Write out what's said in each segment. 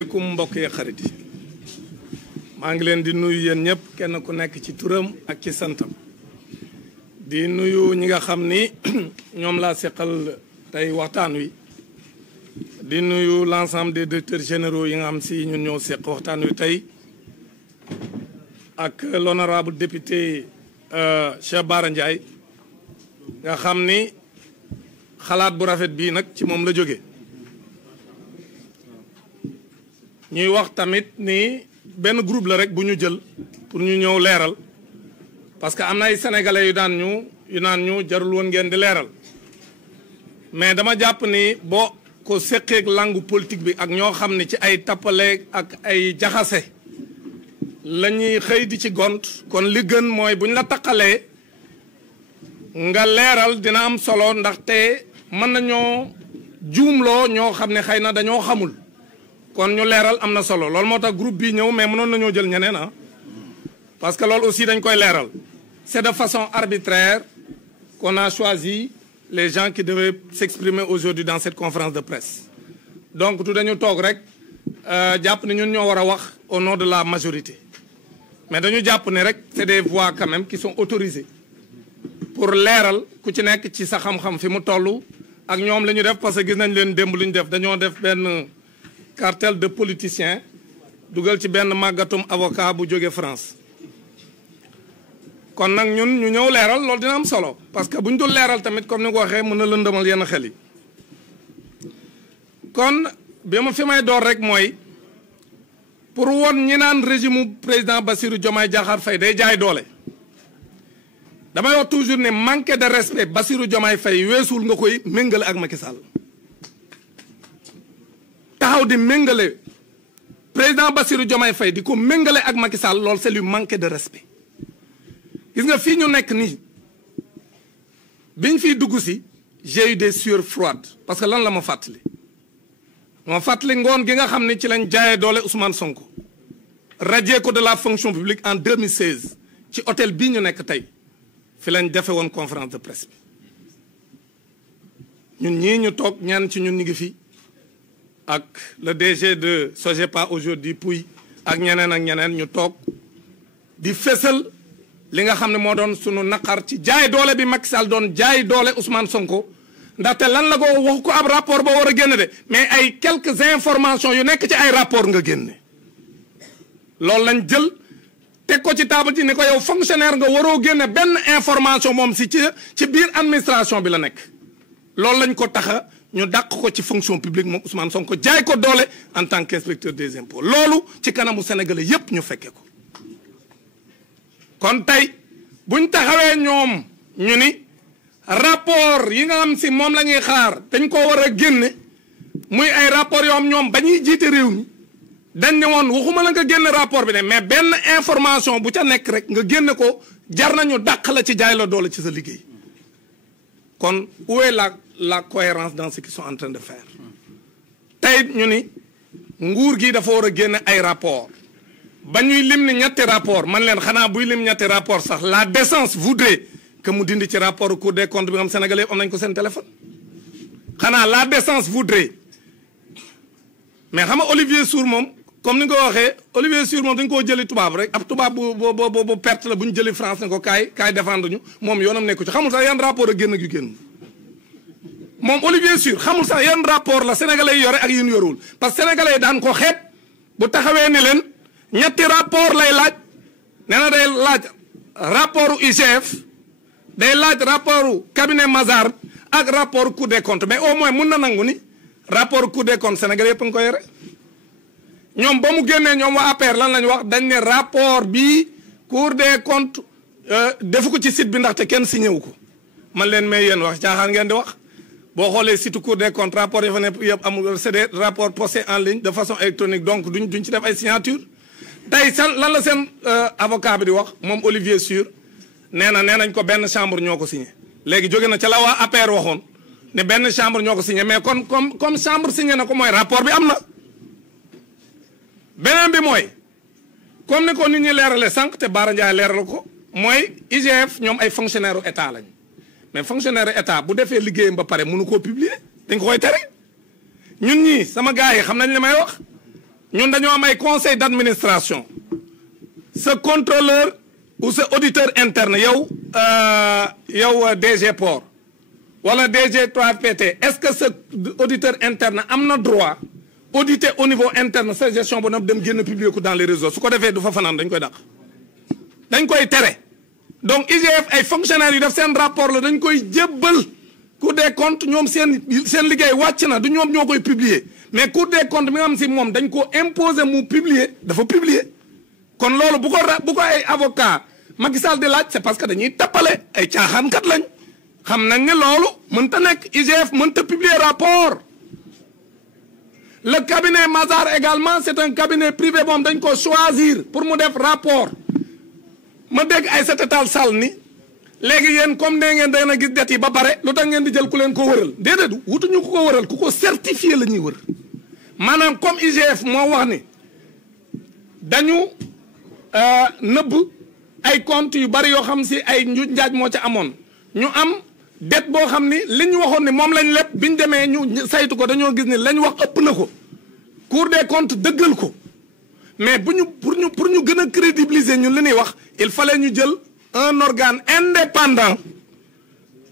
asalaamaaleykum mbokk yi xarit yi maa ngi leen di nuyu yéen ñëpp kenn ku nekk ci turam ak ci santam di nuyu ñi nga xam ni ñoom laa seqal tey waxtaan wi di nuyu l'ensemble des directeurs généraux yi nga xam si ñun ñoo seq waxtaan wi tey ak l'honorable député Cheikh Bara Ndiaye nga xam ni xalaat bu rafet bii nag ci moom la jóge ñuy wax tamit ni benn groupe la rek bu ñu jël pour ñu ñëw leeral parce que am na ay sénégalais yu naan ñu jarul woon ngeen di leeral mais dama jàpp ni boo ko séqeeg langue politique bi ak ñoo xam ne ci ay tappaleeg ak ay jaxase la ñuy xëy di ci gont kon li gën mooy bu ñu la taqalee nga leeral dina am solo ndaxte mën nañoo juumloo ñoo xam ne xëy na dañoo xamul kon ñu leeral am na solo loolu moo tax groupe bii ñëw mais mënoon nañoo jël ñeneen ah parce que loolu aussi dañ koy leeral c'est de façon arbitraire qu'on a choisi les gens qui devaient s'exprimer aujourd'hui dans cette conférence de presse donc tu dañu toog rek jàpp ne ñun ñoo war a wax au nom de la majorité mais dañu jàpp ne rek c'est des voix quand même qui sont autorisées pour leeral ku ci nekk ci sa xam-xam fi mu toll ak ñoom la ñu def parce que gis nañ leen démb lu ñu def dañoo def benn cartel de politiciens dugal ci benn màggatum avocat bu jóge France kon nag ñun ñu ñëw leeral loolu dina am solo parce que bu ñu dul leeral tamit comme ni ko waxee mën na lëndëmal yenn xel yi kon bi ma fi may door rek mooy pour won ñi naan régime président Bassirou Diomaye Diakhar Faye day jaay doole damay wax toujours ne manque de respect Bassirou Diomaye Faye weesul nga koy méngale ak Macky Sall taxaw di méngale président Bassirou Diomaye Faye di ko méngale ak Macky Sall loolu c'est lui manquer de respect gis nga fii ñu nekk nii biñ fiy dugg si j'ai eu des sueurs froides parce que lan la ma fàttali ngoon gi nga xam ne ci lañ jaayee doole Ousmane Sonko radié ko de la fonction publique en 2016 ci hôtel bii ñu nekk tey fi lañ defe woon conférence de presse bi ñun ñii ñu toog ñaan ci ñun ñu ngi fi ak le DG de Sogepa aujourd'hui Pouy ak ñeneen ñu toog di fésal li nga xam ne moo doon sunu naqar ci jaay doole bi Macky Sall doon jaay doole Ousmane Sonko ndaxte lan la ko wax ko ab rapport ba war a génne de mais ay quelques informations yu nekk ci ay rapport nga génne loolu lañ jël teg ko ci table ci ni ko yow fonctionnaire nga waroo génne benn information moom si ci biir administration bi la nekk loolu lañ ko taxa ñu dàq ko ci fonction publique moom Ousmane Sonko jaay ko doole en tant qu'inspecteur des impôts loolu ci kanamu sénégalais yépp ñu fekke ko kon tey buñ taxawee ñoom ñu ni rapport yi nga xam si moom la ñuy xaar dañ ko war a génne muy ay rapport yoo xam ñoom ba ñuy jiite réew mi dañ ne woon waxuma la nga génne rapport bi ne mais benn information bu ca nekk rek nga génne ko jar nañu dàq la ci jaay la doole ci sa liggéey kon où est la cohérence dans ce qu'ils sont en train de faire tey ñu ni nguur gi dafa war a génne ay rapport ba ñuy lim ni ñetti rapport man leen xanaa buy lim ñetti rapport sax la décence voudrait que mu dindi ci rapport Cour des comptes bi nga xam sénégalais yëpp am nañ ko seen téléphone xanaa la décence voudrait mais xam nga Olivier Sour moom comme ni nga ko waxee Olivier Sour moom dañ koo jëli tubaab rek ab tubaab bu perte la bu ñu jëli France ne ko kaay défendre ñu moom yoonam nekku ci xamul sax yan rapport a génn ak yu génn moom Olivier Sour xamul sax yan rapport la sénégalais yi yore ak yu ñu yorul parce que sénégalais yi daan ko xeeb bu taxawee ne leen ñetti rapport lay laaj nee na day laaj rapport IGF day laaj rapport cabinet Mazars ak rapport Cour des comptes mais au moins mun na nangu ni rapport Cour des comptes sénégalais yëpp a ngi ko yore ñoom ba mu génnee ñoom waa APR lan lañu wax dañ ne rapport bi Cour des comptes defu ko ci site bi ndaxte kenn signé wu ko man leen mais yéen wax caaxaan ngeen di wax boo xoolee site Cour des comptes rapport yi fa ne yëpp amul c'est des rapports postés en ligne de façon électronique donc duñ ci def ay signature tey lan la seen avocat bi di wax moom Olivier Sour nee nañ ko benn chambre ñoo ko signé léegi jóge na ca la waa APR waxoon ne benn chambre ñoo ko signé mais kon comme chambre signé na ko mooy rapport bi am na beneen bi mooy comme ni ko nit ñi leerale sànq te Bara Ndiaye leeral ko mooy IGF ñoom ay fonctionnaire u état lañ mais fonctionnaire état bu defee liggéeyam ba pare mënu koo publier dañ ko koy tere ñun ñii sama gars yi xam nañ li may wax ñun dañoo am ay conseil d'administration ce contrôleur ou ce auditeur interne yow DG Port wala DG 3PT est-ce que ce auditeur interne am na droit auditer au niveau interne sa gestion ba nag dem génn publier ko dans les réseaux su ko defee du fa fanaan dañ koy dàq dañ koy tere donc IGF ay fonctionnaires yu def seen rapport la dañ koy jébbal Cour des comptes ñoom seen liggéey wàcc na du ñoom ñoo koy publier mais Cour des comptes mi nga xam si moom dañ ko imposer mu publier dafa publier kon loolu bu ko ay avocat Macky Sall di laaj c'est parce que dañuy tappale ay caaxaankat lañ xam nañ ne loolu mënta nekk IGF mënta publier rapport le cabinet Mazars également c'est un cabinet privé moom dañ ko choisir pour mu def rapport ma dégg Aïssata Tall Sall ni léegi yéen comme nee ngeen dana gis det yi ba pare lu tax ngeen di jël ku leen ko wëral déedéet wutuñu ku ko wëral ku ko certifié la ñuy wër maanaam comme IGF moo wax ni dañu nëbb ay comptes yu bari yoo xam si ay njuuj njaaj moo ca amoon ñu am det boo xam ni li ñu waxoon ni moom lañ lépp biñ demee ñu saytu ko dañoo gis ni lañ wax ëpp na ko Cour des comptes dëggal ko mais pour ñu gën a crédibiliser ñun li ñuy wax il fallait ñu jël un organe indépendant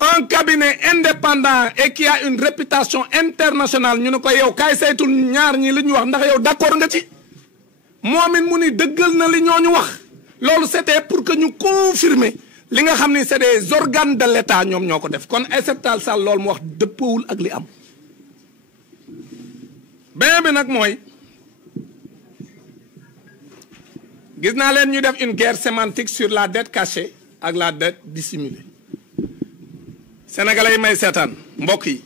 un cabinet indépendant et qui a une réputation internationale ñu ne ko yow kaay saytul ñaar ñi li ñu wax ndax yow d'accord nga ci moom it mu ni dëggal na li ñooñu wax loolu c'était pour que ñu confirmer li nga xam ni c'est des organes de l'État ñoom ñoo ko def kon Aïssata Tall Sall loolu mu wax dëppawul ak li am beneen bi nag mooy gis naa leen ñu def une guerre sémantique sur la dette cachée ak la dette dissimulée sénégalais yi may seetaan mbokk yi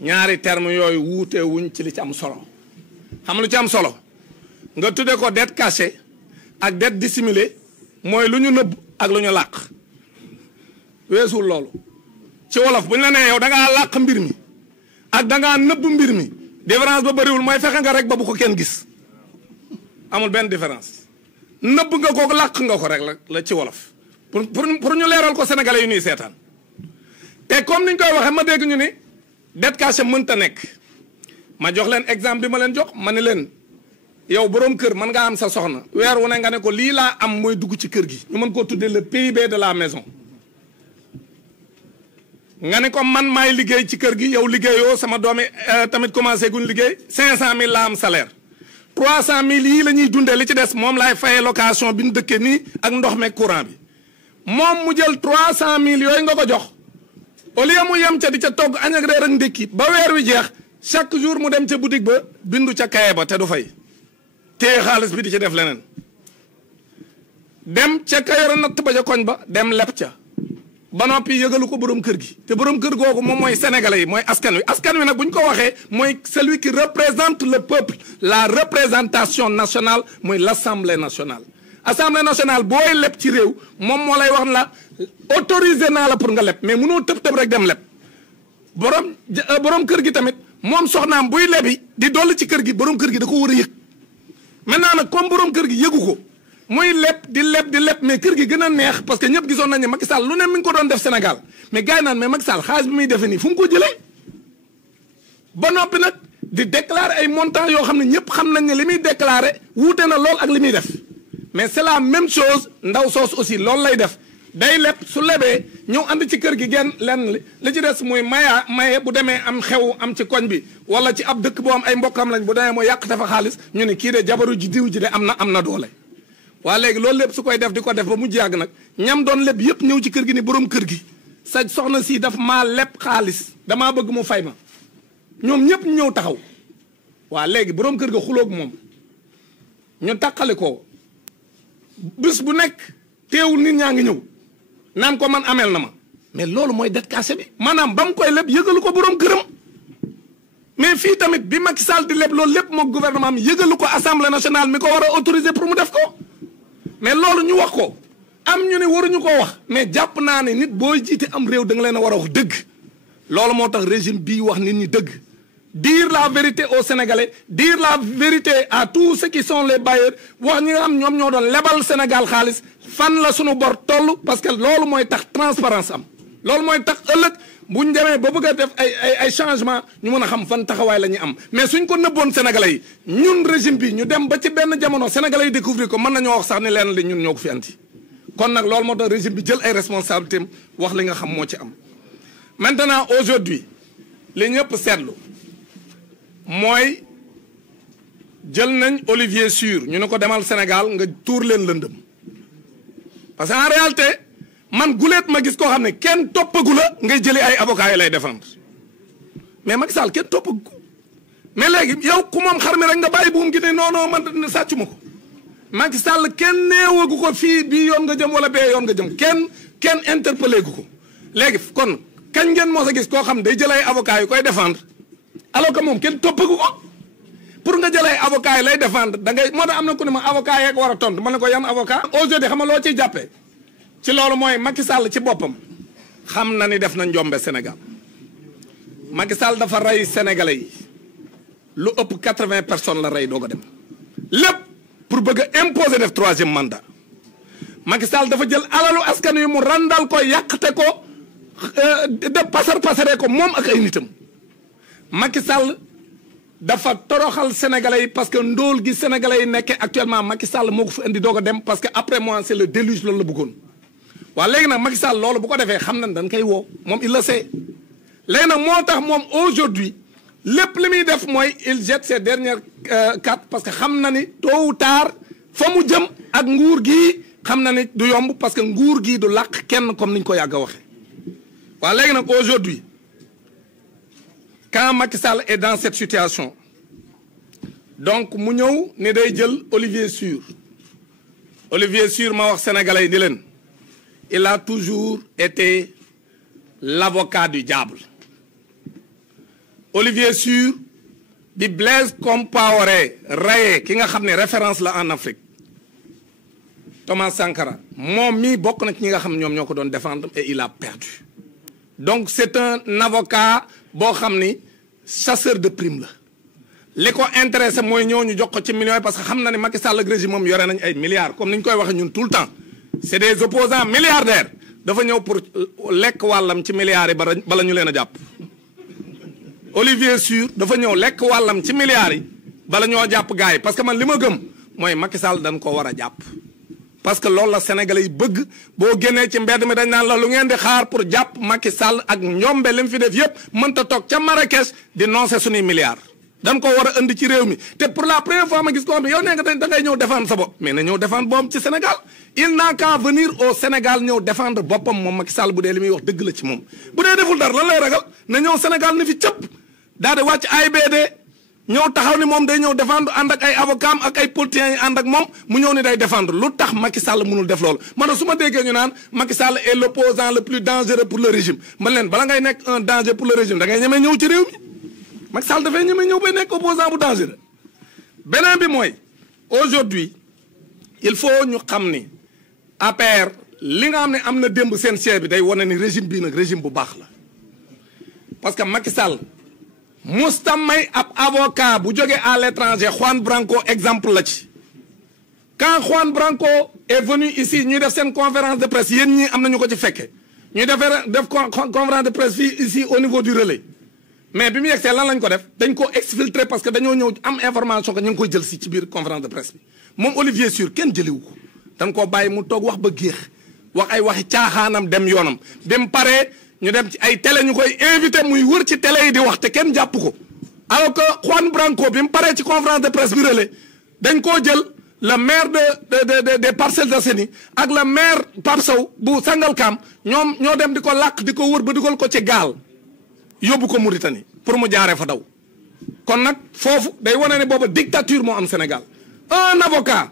ñaari termes yooyu wuute wuñ ci li ci am solo xam lu ci am solo nga tudde ko dette cachée ak dette dissimulée mooy lu ñu nëbb ak lu ñu làq weesul loolu ci wolof bu ñu la nee yow da ngaa làq mbir mi ak da ngaa nëbb mbir mi différence ba bëriwul mooy fexe nga rek ba bu ko kenn gis amul benn différence nëbb nga ko làq nga ko rek la ci wolof pour ñu leeral ko sénégalais yu ñuy seetaan te comme niñ koy waxee ma dégg ñu ni dette cachée mënta nekk ma jox leen exemple bi ma leen jox ma ne leen yow boroom kër mën ngaa am sa soxna weer wu ne nga ne ko lii laa am mooy dugg ci kër gi ñu mën koo tuddee le PIB de la maison nga ne ko man maay liggéey ci kër gi yow liggéeyoo sama doomi tamit commencé guñ liggéey 500000 laa am salaire 300000 yii la ñuy dundee li ci des moom laay fayee location bi ñu dëkkee nii ak ndox meeg courant bi moom mu jël 300000 yooyu nga ko jox au lieu mu yem ca di ca togg añ ak reer ak ndékki ba weer wi jeex chaque jour mu dem ca boutique ba bindu ca kaye ba te du fay téye xaalis bi di ci def leneen dem ca kayora natt ba ca koñ ba dem leb ca ba noppi yëgalu ko borom kër gi te borom kër googu moom mooy sénégalais yi mooy askan wi nag bu ñu ko waxee mooy celui qui représente le peuple la représentation nationale mooy l'Assemblée nationale. Assemblée nationale booy leb ci réew moom moo lay wax la autorisé naa la pour nga leb mais mënoo tëb rek dem leb borom kër gi tamit moom soxnaam buy lebi di dolli ci kër gi borom kër gi da ko war a yëg maintenant nag comme borom kër gi yëgu ko. muy leb di leb mais kër gi gën a neex parce que ñëpp gisoon nañu ne Macky Sall lu ne mi ngi ko doon def Sénégal mais gars yi naan mais Macky Sall xaalis bi muy defee nii fu mu ko jëlee ba noppi nag di déclarer ay montants yoo xam ne ñëpp xam nañ ne li muy déclarer wuute na lool ak li muy def mais c'est la même chose ndaw soos aussi loolu lay def day leb su lebee ñëw ànd ci kër gi genn lenn li ci des muy maye bu demee am xew am ci koñ bi wala ci ab dëkk boo am ay mbokkam lañ bu demee mooy yàq dafa xaalis ñu ne kii de jabaru ji diw ji de am na doole. waa léegi loolu lépp su koy def di ko def ba mu yàgg nag ñam doon leb yëpp ñëw ci kër gi ni borom kër gi sa soxna si daf maa leb xaalis damaa bëgg mu fay ma ñoom ñëpp ñëw taxaw waa léegi borom kër ga xuloog moom ñu taqali ko bis bu nekk teewul nit ñaa ngi ñëw naan ko man ameel na ma mais loolu mooy dette cachée bi maanaam ba mu koy leb yëgalu ko borom këram mais fii tamit bi Macky Sall di leb loolu lépp moom gouvernement mi yëgalu ko assemblée nationale mi ko war a autoriser pour mu def ko mais loolu ñu wax ko am ñu ne waruñu koo wax mais jàpp naa ne nit booy jiite am réew da nga leen a war a wax dëgg loolu moo tax régime bii wax nit ñi dëgg dire la vérité aux Sénégalais dire la vérité à tous ceux qui sont les bailleurs wax ñi nga xam ñoom ñoo doon lebal Sénégal xaalis fan la sunu bor toll parce que loolu mooy tax transparence am loolu mooy tax ëllëg buñ demee ba bëgg a def ay changement ñu mën a xam fan taxawaay la ñuy am mais suñ ko nëbboon sénégalais yi ñun régime bi ñu dem ba ci benn jamono sénégalais yi découvrir ko mën nañoo wax sax ni leen li ñun ñoo ko fi anti kon nag loolu moo tax régime bi jël ay responsabilités wax li nga xam moo ci am. maintenant aujourd'hui li ñëpp seetlu mooy jël nañ Olivier Sur ñu ne ko demal Sénégal nga tuur leen lëndëm parce que en réalité man guleet ma gis koo xam ne kenn toppagu la ngay jëli ay avocats yi lay défendre mais Macky Sall kenn toppagu ko mais léegi yow ku moom xar mi rek nga bàyyi buum gi ne non non man sàccu ma ko Macky Sall kenn neewagu ko fii bii yoon nga jëm wala bee yoon nga jëm kenn interpellé gu ko léegi kon kañ ngeen moo sa gis koo xam day jël ay avocats yu koy défendre alors que moom kenn toppagu ko pour nga jël ay avocats yi lay défendre da ngay moo tax am na ku ne ma avocat yeeg war a tontu ma ne ko yan avocat aujourd'hui xam nga loo ciy jàppee ci loolu mooy Macky Sall ci boppam xam na ni def na njombe Sénégal Macky Sall dafa rey sénégalais yi lu ëpp 80 personnes la rey doog a dem lépp pour bëgg a imposer def 3e mandat Macky Sall dafa jël alalu askan wi mu randal ko yàqte ko de pasare ko moom ak ay nitam Macky Sall dafa toroxal sénégalais yi parce que ndóol gi sénégalais yi nekkee actuellement Macky Sall moo ko fi indi doog a dem parce que après moi c'est le déluge loolu la bëggoon waaw léegi nag Macky Sall loolu bu ko defee xam nañ dañ koy woo moom il le sait léegi nag moo tax moom aujourd'hui lépp li muy def mooy il jette ses dernières cartes parce que xam na ni tôt ou tard fa mu jëm ak nguur gii xam na ni du yomb parce que nguur gii du làq kenn comme niñ ko yàgg a waxee waaw léegi nag aujourd'hui quand Macky Sall est dans cette situation donc mu ñëw ni day jël Olivier Sur ma wax sénégalais yi ni leen il a toujours été l'avocat du diable Olivier Sur bi Blaise Compaoré rayé ki nga xam ne référence la en Afrique Thomas Sankara moom mii bokk na ci ñi nga xam ñoom ñoo ko doon défendre et il a perdu donc c'est un avocat boo xam ni chasseur de prime la li ko intéressé mooy ñëw ñu jox ko ci millions parce que xam na ne Macky Sall ak régime moom yore nañ ay milliards comme ni ñu koy waxee ñun tout le temps c'est des opposants milliardaires dafa ñëw pour lekk wàllam ci milliards yi bala ñu leen a jàpp Olivier Sur dafa ñëw lekk wàllam ci milliards yi bala ñoo jàpp gars yi parce que man li ma gëm mooy Macky Sall dañ ko war a jàpp parce que loolu la Sénégalais yi bëgg boo génnee ci mbedd mi dañ naan la lu ngeen di xaar pour jàpp Macky Sall ak njombe li mu fi def yëpp mënta toog ca Marrakech di noncer suñuy milliards dañ ko war a indi ci réew mi te pour la première fois ma gis ko xam ne yow nee nga da ngay ñëw défendre sa bopp mais na ñëw défendre boppam ci Sénégal il n'a qu'à venir au Sénégal ñëw défendre boppam moom Macky Sall bu dee li muy wax dëgg la ci moom bu dee deful dara lan lay ragal na ñëw Sénégal ni fi cëpp daal di wàcc AIBD ñëw taxaw ni moom day ñëw défendre ànd ak ay avocats ak ay politiciens yi ànd ak moom mu ñëw ni day défendre lu tax Macky Sall mënul def loolu man su ma déggee ñu naan Macky Sall est l'opposant le plus dangereux pour le régime man leen bala ngay nekk un danger pour le régime da ngay ñemee ñëw ci réew mi Macky Sall dafay ñemee ñëw bay nekk opposant bu dangereux beneen bi mooy aujourd'hui il faut ñu xam ni APR li nga xam ne am na démb seen siège bi day wane ni régime bii nag régime bu baax la parce que Macky Sall musta may ab avocat bu jógee à l'étranger Juan Branco exemple la ci quand Juan Branco est venu ici ñuy def seen conférence de presse yéen ñii am nañu ko ci fekke ñuy def conférence de presse fii ici au niveau du relais mais bi mu yegsee lan lañ ko def dañ ko exfiltrer parce que dañoo ñëw am information que ñu ngi koy jël si ci biir conférence de presse bi moom Olivier Sur kenn jëliwu ko dañ koo bàyyi mu toog wax ba géex wax ay waxi caaxaanam dem yoonam dem pare ñu dem ci ay télé ñu koy invité muy wër ci télé yi di wax te kenn jàpp ko alors que Juan Branco bi mu paree ci conférence de presse bi relais dañ koo jël le maire des Parcelles Assainies ak le maire Pape Sow bu Sangalkam ñoom ñoo dem di ko làq di ko wër ba dugal ko ci gaal yóbbu ko Mauritanie pour mu jaaree fa daw kon nag foofu day wane ne booba dictature moo am Sénégal un avocat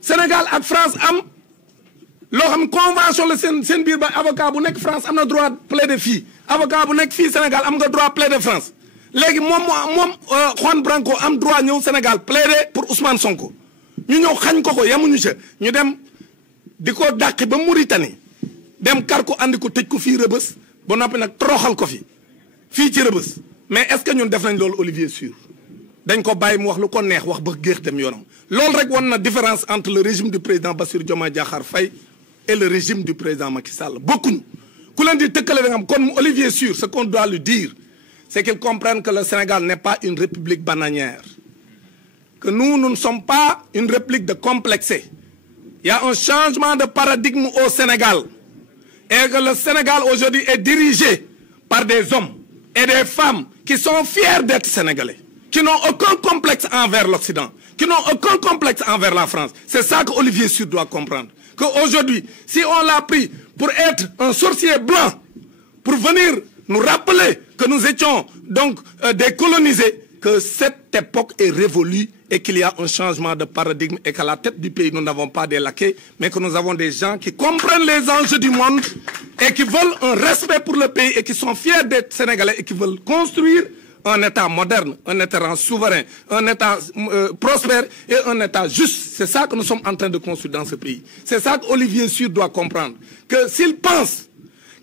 Sénégal ak France am loo xam convention la seen biir ba avocat bu nekk France am na droit plaider fii avocat bu nekk fii Sénégal am nga droit plaider France léegi moom Juan Branco am droit ñëw Sénégal plaider pour Ousmane Sonko ñu ñëw xañ ko yemuñu ca ñu dem di ko dàqi ba Mauritanie dem kar ko andi ko tëj ko fii Rëbës ba noppi nag toroxal ko fii ci Rëbës mais est-ce que ñun def nañ loolu Olivier Sur dañ ko bàyyi mu wax lu ko neex wax ba géex dem yoonam loolu rek wan na différence entre le régime du président Bassirou Diomaye Diakhar Faye et le régime du président Macky Sall bokkuñu Comme Olivier Sur, ce qu'on doit lui dire, c'est qu'il comprenne que le Sénégal n'est pas une république bananière. Que nous ne sommes pas une république de complexés. Il y a un changement de paradigme au Sénégal. Et que le Sénégal aujourd'hui est dirigé par des hommes et des femmes qui sont fiers d'être sénégalais, qui n'ont aucun complexe envers l'Occident, qui n'ont aucun complexe envers la France. C'est ça que Olivier Sur doit comprendre. Qu'aujourd'hui, si on l'a pris pour être un sorcier blanc, pour venir nous rappeler que nous étions donc des colonisés, que cette époque est révolue et qu'il y a un changement de paradigme et qu'à la tête du pays, nous n'avons pas des laquais, mais que nous avons des gens qui comprennent les enjeux du monde et qui veulent un respect pour le pays et qui sont fiers d'être sénégalais et qui veulent construire un État moderne, un État souverain, un État prospère et un État juste. C'est ça que nous sommes en train de construire dans ce pays. C'est ça qu'Olivier Sur doit comprendre. Que s'il pense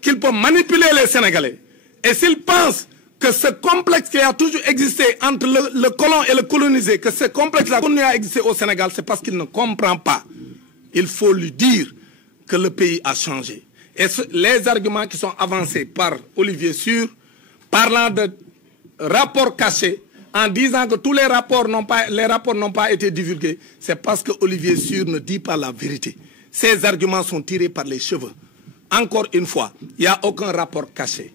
qu'il peut manipuler les Sénégalais et s'il pense que ce complexe qui a toujours existé entre le colon et le colonisé, que ce complexe-là continue à exister au Sénégal, c'est parce qu'il ne comprend pas. Il faut lui dire que le pays a changé. Et les arguments qui sont avancés par Olivier Sur, parlant de rapports cachés, en disant que tous les rapports n'ont pas été divulgués, c'est parce que Olivier Sur ne dit pas la vérité. Ces arguments sont tirés par les cheveux. Encore une fois, il n'y a aucun rapport caché.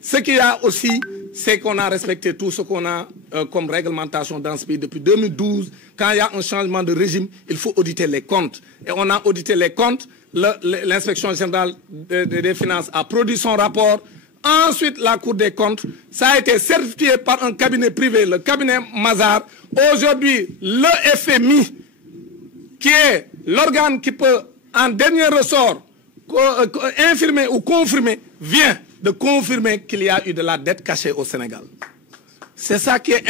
Ce qu'il y a aussi, c'est qu'on a respecté tout ce qu'on a comme réglementation dans ce pays depuis 2012. Quand il y a un changement de régime, il faut auditer les comptes. Et on a audité les comptes. L'inspection générale des finances a produit son rapport. Ensuite, la Cour des comptes, ça a été certifié par un cabinet privé, le cabinet Mazars. Aujourd'hui, le FMI, qui est l'organe qui peut, en dernier ressort, infirmer ou confirmer, vient de confirmer qu'il y a eu de la dette cachée au Sénégal. C'est ça qui est